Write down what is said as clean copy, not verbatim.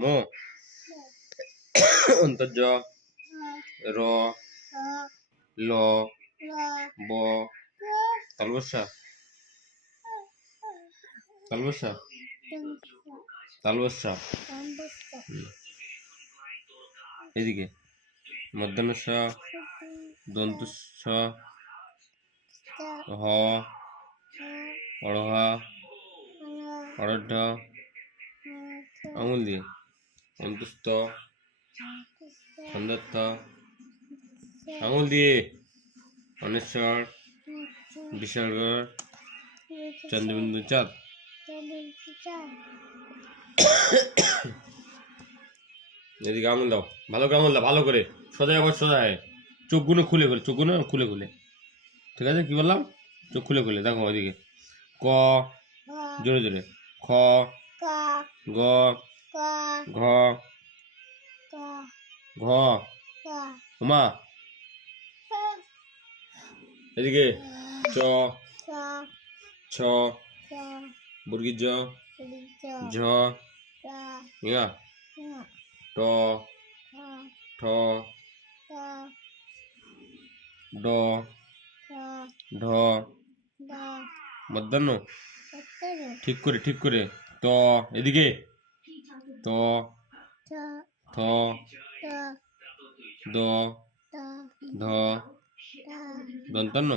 মো অন্তর্জ র ল ব তালবসা তালবসা তালবসা এদিকে মধ্যাহ্ন স দন্ত স হ অড়হা অড়ঢ আঙুল দিয়ে অন্তস্থ সন্ধ্যার্থ আঙুল দিয়ে অনেশ্বর বিসর্গ চন্দ্রবিন্দু চাঁদ এদিকে আঙুল দাও, ভালো করে আঙুল দাও, ভালো করে সোজা আবার সোজা হয়, চোখগুলো খুলে খুলে, চোখগুলো খুলে খুলে, ঠিক আছে? কি বললাম? চোখ খুলে খুলে দেখো ওইদিকে। ক জোরে জোরে, খ গ ঘ ঘ উমা, এদিকে চ ছ বর্গীর জ ঝ ইয়া ট ঠ ড ঢ মধ্যাহ্ন ঠিক করে ঠিক করে, ত এদিকে ত থ দ ধ দন্তান্ন